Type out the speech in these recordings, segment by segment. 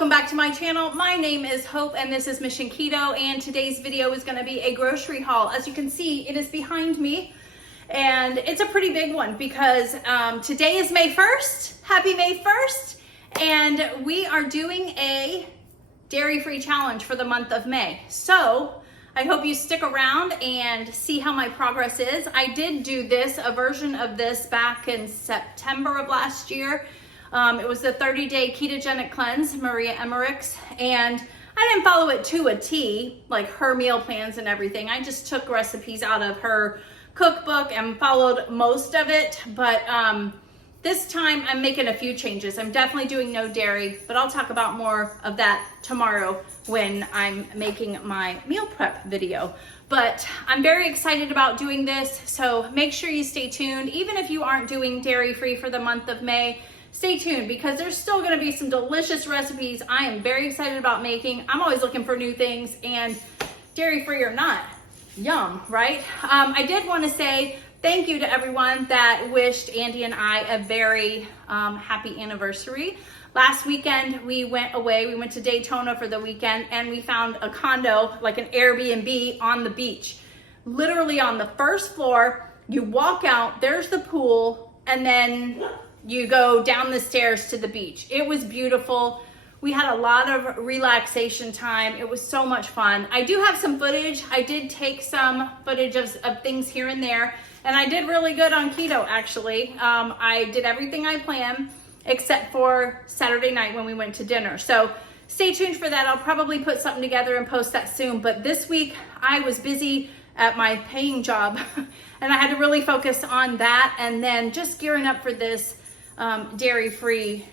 welcome back to my channel. My name is Hope and this is MissionKeto, and today's video is going to be a grocery haul. As you can see, it is behind me and it's a pretty big one because today is May 1st. Happy May 1st. And we are doing a dairy-free challenge for the month of May. So I hope you stick around and see how my progress is. I did do a version of this back in September of last year. It was the 30-day ketogenic cleanse, Maria Emmerich's, and I didn't follow it to a T, like her meal plans and everything. I just took recipes out of her cookbook and followed most of it, but this time I'm making a few changes. I'm definitely doing no dairy, but I'll talk about more of that tomorrow when I'm making my meal prep video. But I'm very excited about doing this, so make sure you stay tuned. Even if you aren't doing dairy-free for the month of May, stay tuned because there's still gonna be some delicious recipes I am very excited about making. I'm always looking for new things, and dairy-free or not, yum, right? I did wanna say thank you to everyone that wished Andy and I a very happy anniversary. Last weekend, we went away. We went to Daytona for the weekend and we found a condo, like an Airbnb on the beach. Literally on the first floor, you walk out, there's the pool, and then you go down the stairs to the beach. It was beautiful. We had a lot of relaxation time. It was so much fun. I do have some footage. I did take some footage of things here and there, and I did really good on keto, actually. I did everything I planned except for Saturday night when we went to dinner. So stay tuned for that. I'll probably put something together and post that soon. But this week I was busy at my paying job and I had to really focus on that and then just gearing up for this dairy-free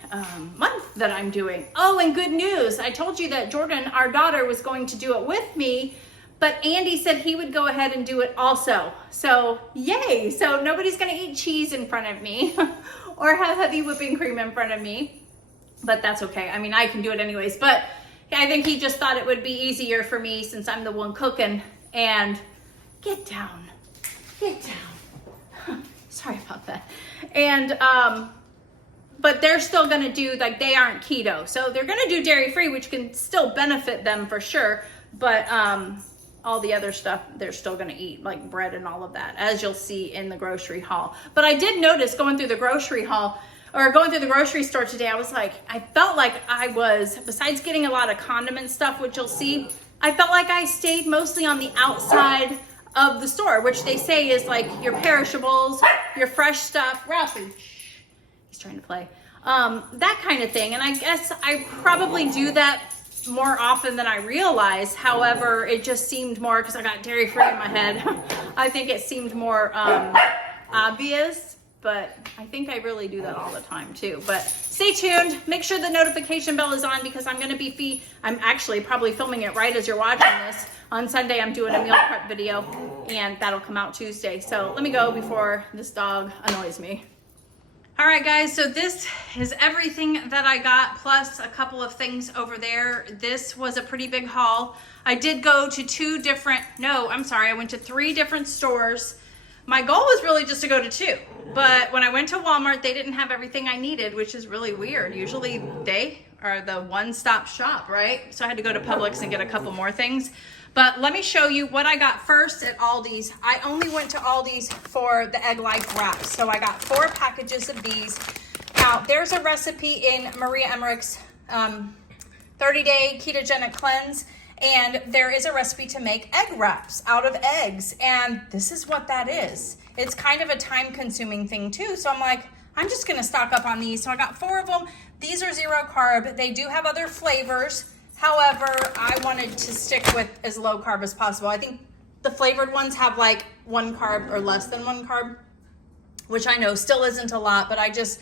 month that I'm doing. Oh, and good news. I told you that Jordan, our daughter, was going to do it with me, but Andy said he would go ahead and do it also. So yay. So nobody's going to eat cheese in front of me or have heavy whipping cream in front of me, but that's okay. I mean, I can do it anyways, but I think he just thought it would be easier for me since I'm the one cooking. And get down. Sorry about that. And, but they're still gonna do, like, they aren't keto. So they're gonna do dairy-free, which can still benefit them for sure. But all the other stuff, they're still gonna eat, like bread and all of that, as you'll see in the grocery haul. But I did notice going through the grocery haul, or going through the grocery store today, I felt like I was, besides getting a lot of condiment stuff, which you'll see, I felt like I stayed mostly on the outside of the store, which they say is like your perishables, your fresh stuff. Ralphie, he's trying to play, that kind of thing. And I guess I probably do that more often than I realize. However, it just seemed more, because I got dairy-free in my head, I think it seemed more obvious, but I think I really do that all the time too. But stay tuned. Make sure the notification bell is on because I'm going to be I'm actually probably filming it right as you're watching this. On Sunday, I'm doing a meal prep video and that'll come out Tuesday. So let me go before this dog annoys me. All right, guys, so this is everything that I got, plus a couple of things over there. This was a pretty big haul. I did go to I went to 3 different stores. My goal was really just to go to 2, but when I went to Walmart, they didn't have everything I needed, which is really weird. Usually they are the one-stop shop, right? So I had to go to Publix and get a couple more things. But let me show you what I got first at Aldi's. I only went to Aldi's for the Egg Life wraps. So I got 4 packages of these. Now, there's a recipe in Maria Emmerich's 30-day ketogenic cleanse. And there is a recipe to make egg wraps out of eggs. And this is what that is. It's kind of a time-consuming thing too. So I'm like, I'm just gonna stock up on these. So I got 4 of them. These are 0 carb. They do have other flavors. However, I wanted to stick with as low carb as possible. I think the flavored ones have like 1 carb or less than 1 carb, which I know still isn't a lot, but I just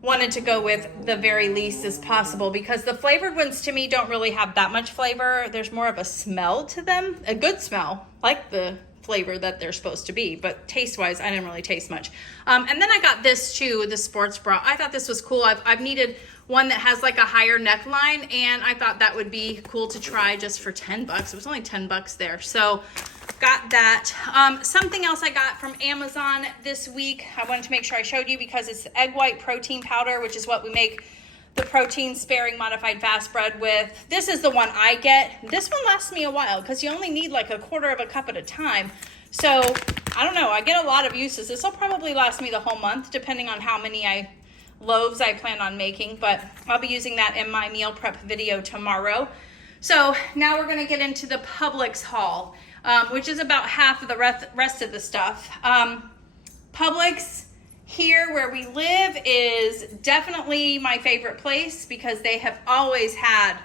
wanted to go with the very least as possible because the flavored ones to me don't really have that much flavor. There's more of a smell to them, a good smell, like the flavor that they're supposed to be, but taste-wise, I didn't really taste much. And then I got this too, the sports bra. I thought this was cool. I've needed one that has like a higher neckline, and I thought that would be cool to try just for 10 bucks. It was only 10 bucks there. So got that. Something else I got from Amazon this week, I wanted to make sure I showed you because it's the egg white protein powder, which is what we make the protein sparing modified fast bread with. This is the one I get. This one lasts me a while because you only need like a quarter of a cup at a time. So I don't know, I get a lot of uses. This will probably last me the whole month depending on how many loaves I plan on making, but I'll be using that in my meal prep video tomorrow. So now we're gonna get into the Publix haul, which is about half of the rest of the stuff. Publix here where we live is definitely my favorite place because they have always had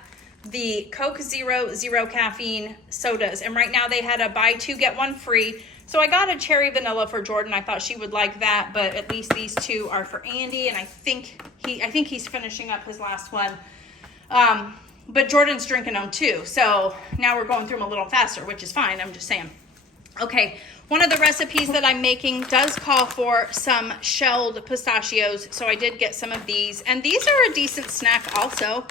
the Coke Zero caffeine sodas. And right now they had a buy two, get one free. So I got a cherry vanilla for Jordan. I thought she would like that, but at least these two are for Andy. And I think he's finishing up his last one. But Jordan's drinking them too. So now we're going through them a little faster, which is fine. I'm just saying. Okay, one of the recipes that I'm making does call for some shelled pistachios. So I did get some of these. And these are a decent snack also.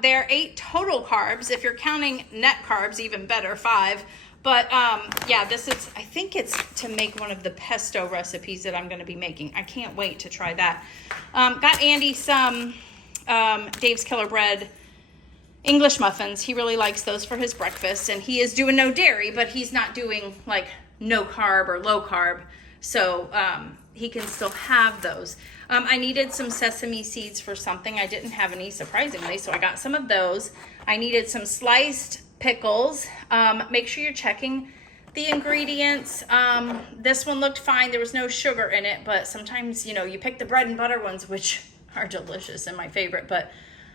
They're 8 total carbs. If you're counting net carbs, even better, 5. But yeah, this is, I think it's to make one of the pesto recipes that I'm going to be making. I can't wait to try that. Got Andy some Dave's Killer Bread English muffins. He really likes those for his breakfast, and he is doing no dairy, but he's not doing like no carb or low carb. So he can still have those. I needed some sesame seeds for something. I didn't have any, surprisingly, so I got some of those. I needed some sliced pickles. Make sure you're checking the ingredients. This one looked fine. There was no sugar in it, but sometimes, you know, you pick the bread and butter ones, which are delicious and my favorite, but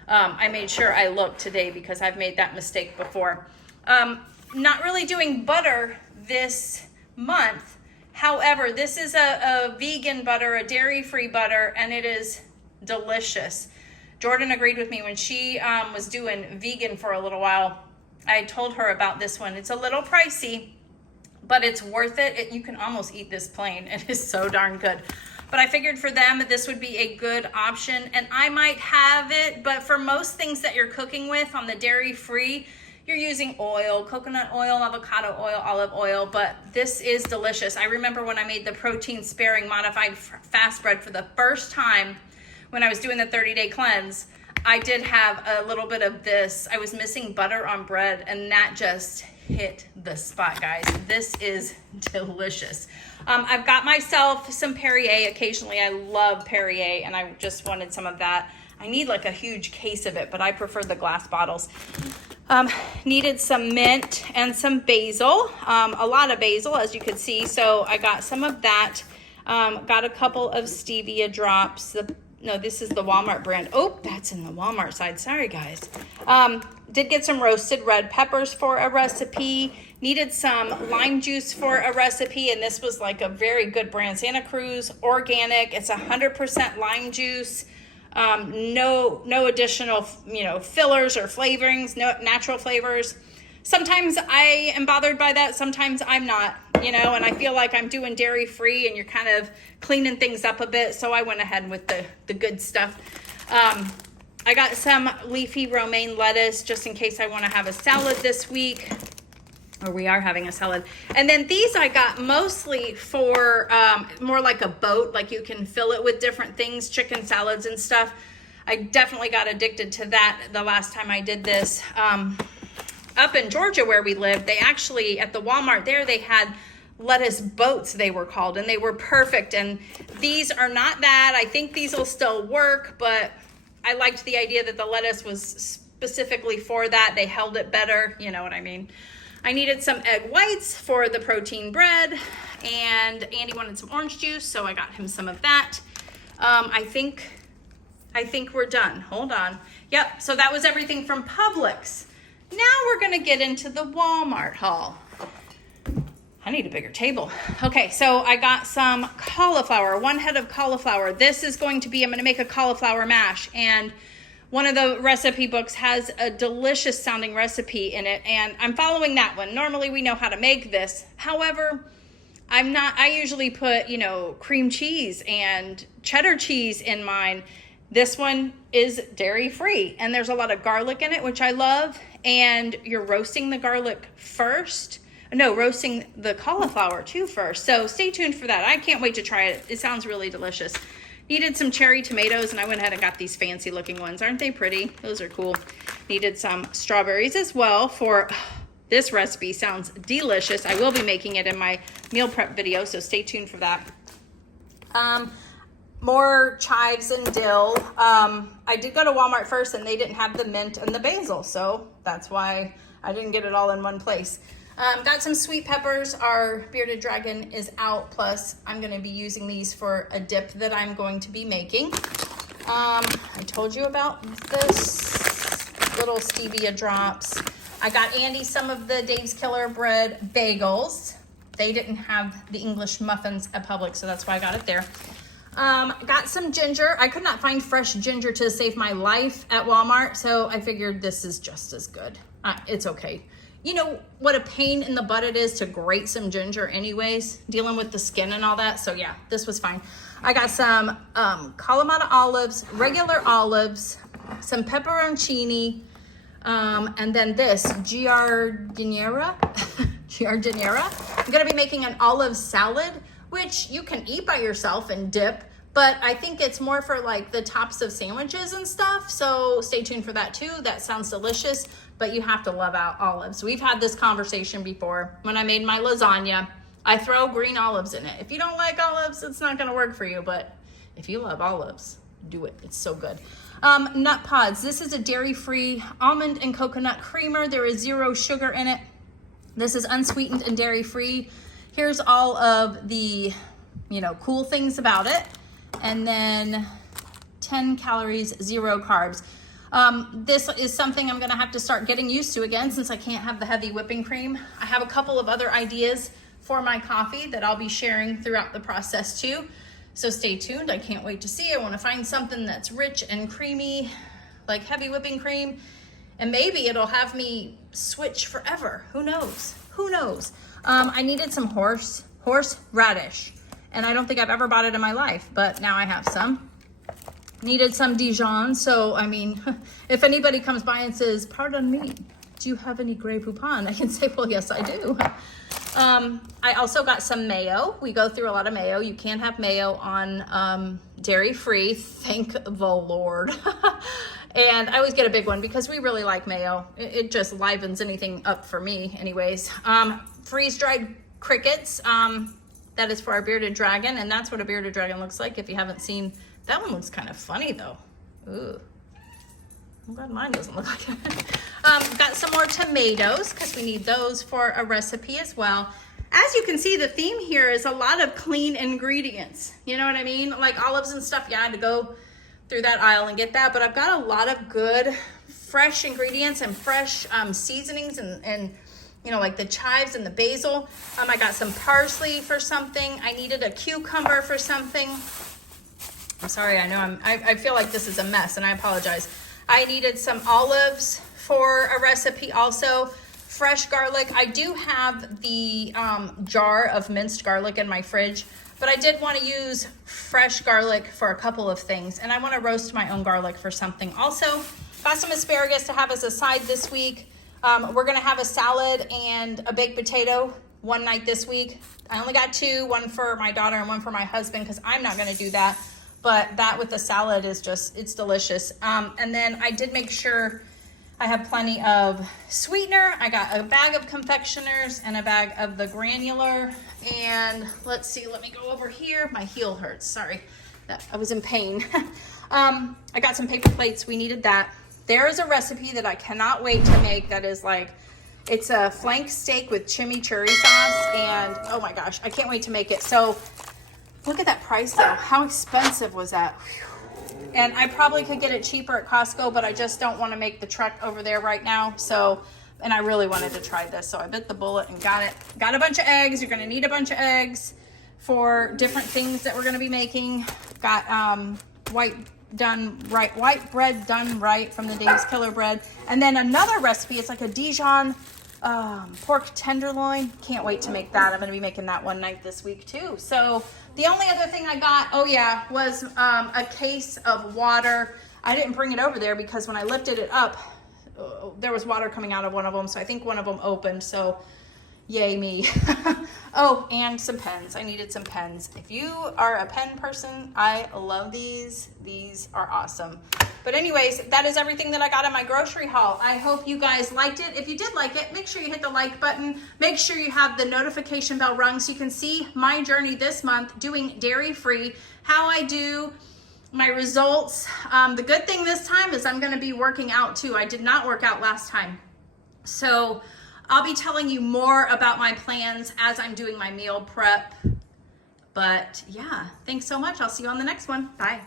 I made sure I looked today because I've made that mistake before. Not really doing butter this month. However, this is a vegan butter, a dairy-free butter, and it is delicious. Jordan agreed with me when she was doing vegan for a little while. I told her about this one. It's a little pricey, but it's worth it. You can almost eat this plain. It is so darn good. But I figured for them, this would be a good option. And I might have it, but for most things that you're cooking with on the dairy-free, you're using oil, coconut oil, avocado oil, olive oil, but this is delicious. I remember when I made the protein sparing modified fast bread for the first time when I was doing the 30-day cleanse, I did have a little bit of this. I was missing butter on bread, and that just hit the spot, guys. This is delicious. I've got myself some Perrier. Occasionally, I love Perrier, and I just wanted some of that. I need like a huge case of it, but I prefer the glass bottles. Needed some mint and some basil, a lot of basil, as you can see. So I got some of that. Got a couple of stevia drops. No, this is the Walmart brand. Oh, that's in the Walmart side. Sorry, guys. Did get some roasted red peppers for a recipe. Needed some lime juice for a recipe, and this was like a very good brand. Santa Cruz Organic. It's 100% lime juice. No additional, fillers or flavorings, no natural flavors. Sometimes I am bothered by that. Sometimes I'm not, and I feel like I'm doing dairy free and you're kind of cleaning things up a bit. So I went ahead with the good stuff. I got some leafy romaine lettuce just in case I want to have a salad this week. Or we are having a salad. And then these I got mostly for more like a boat, like you can fill it with different things, chicken salads and stuff. I definitely got addicted to that the last time I did this. Up in Georgia where we lived, they actually, at the Walmart there, they had lettuce boats, they were called, and they were perfect. And these are not that. I think these will still work, but I liked the idea that the lettuce was specifically for that. They held it better, you know what I mean? I needed some egg whites for the protein bread, and Andy wanted some orange juice, so I got him some of that. I think we're done. Hold on. Yep, so that was everything from Publix. Now we're gonna get into the Walmart haul. I need a bigger table. Okay, so I got some cauliflower, 1 head of cauliflower. This is going to be, I'm gonna make a cauliflower mash, and one of the recipe books has a delicious sounding recipe in it, and I'm following that one. Normally we know how to make this. However, I usually put, cream cheese and cheddar cheese in mine. This one is dairy free, and there's a lot of garlic in it, which I love. And you're roasting the garlic first. No, roasting the cauliflower too first. So stay tuned for that. I can't wait to try it. It sounds really delicious. Needed some cherry tomatoes, and I went ahead and got these fancy looking ones. Aren't they pretty? Those are cool. Needed some strawberries as well for this recipe. Sounds delicious. I will be making it in my meal prep video, so stay tuned for that. More chives and dill. I did go to Walmart first, and they didn't have the mint and the basil, so that's why I didn't get it all in one place. Got some sweet peppers. Our bearded dragon is out, plus I'm going to be using these for a dip that I'm going to be making. I told you about this little stevia drops. I got Andy some of the Dave's Killer Bread bagels. They didn't have the English muffins at Publix, so that's why I got it there. Got some ginger. I could not find fresh ginger to save my life at Walmart, so I figured this is just as good. It's okay. You know what a pain in the butt it is to grate some ginger anyways, dealing with the skin and all that. So yeah, this was fine. I got some Kalamata olives, regular olives, some pepperoncini, and then this giardiniera. Giardiniera. I'm gonna be making an olive salad, which you can eat by yourself and dip, but I think it's more for like the tops of sandwiches and stuff. So stay tuned for that too. That sounds delicious, but you have to love out olives. We've had this conversation before. When I made my lasagna, I throw green olives in it. If you don't like olives, it's not gonna work for you, but if you love olives, do it. It's so good. Nut pods. This is a dairy-free almond and coconut creamer. There is 0 sugar in it. This is unsweetened and dairy-free. Here's all of the, cool things about it. And then 10 calories, 0 carbs. This is something I'm gonna have to start getting used to again since I can't have the heavy whipping cream. I have a couple of other ideas for my coffee that I'll be sharing throughout the process too. So stay tuned, I can't wait to see. I wanna find something that's rich and creamy, like heavy whipping cream. And maybe it'll have me switch forever. Who knows? Who knows? I needed some horseradish, and I don't think I've ever bought it in my life, but now I have some. Needed some Dijon, so I mean, if anybody comes by and says, pardon me, do you have any Grey Poupon? I can say, well, yes, I do. I also got some mayo. We go through a lot of mayo. You can have mayo on dairy-free, thank the Lord. And I always get a big one because we really like mayo. It just livens anything up for me anyways. Freeze-dried crickets. That is for our bearded dragon, and that's what a bearded dragon looks like. If you haven't seen, that one looks kind of funny though. Ooh. I'm glad mine doesn't look like that. Got some more tomatoes because we need those for a recipe as well. As you can see, the theme here is a lot of clean ingredients. You know what I mean? Like olives and stuff, yeah, I had to go through that aisle and get that, but I've got a lot of good fresh ingredients and fresh seasonings and like the chives and the basil. I got some parsley for something. I needed a cucumber for something. I'm sorry, I know I feel like this is a mess and I apologize. I needed some olives for a recipe also. Fresh garlic. I do have the jar of minced garlic in my fridge, but I did want to use fresh garlic for a couple of things, and I want to roast my own garlic for something also. Got some asparagus to have as a side this week. We're gonna have a salad and a baked potato one night this week. I only got 2, one for my daughter and one for my husband because I'm not gonna do that, but that with the salad is just, it's delicious. And then I did make sure I have plenty of sweetener. I got a bag of confectioners and a bag of the granular. And let's see, let me go over here. My heel hurts, sorry. I was in pain. I got some paper plates, we needed that. There is a recipe that I cannot wait to make that is like, it's a flank steak with chimichurri sauce. And oh my gosh, I can't wait to make it. So look at that price though. How expensive was that? Whew. And I probably could get it cheaper at Costco, but I just don't want to make the trek over there right now. So, and I really wanted to try this. So I bit the bullet and got it. Got a bunch of eggs. You're going to need a bunch of eggs for different things that we're going to be making. Got white bread done right from the Dave's Killer Bread. And then another recipe, it's like a Dijon pork tenderloin. Can't wait to make that. I'm going to be making that one night this week too. So the only other thing I got, was a case of water. I didn't bring it over there because when I lifted it up, there was water coming out of one of them. So I think one of them opened. So yay me. Oh, and some pens. I needed some pens. If you are a pen person, I love these. These are awesome. But anyways, that is everything that I got in my grocery haul. I hope you guys liked it. If you did like it, make sure you hit the like button. Make sure you have the notification bell rung so you can see my journey this month doing dairy-free, how I do, my results. The good thing this time is I'm going to be working out too. I did not work out last time. So I'll be telling you more about my plans as I'm doing my meal prep. But yeah, thanks so much. I'll see you on the next one. Bye.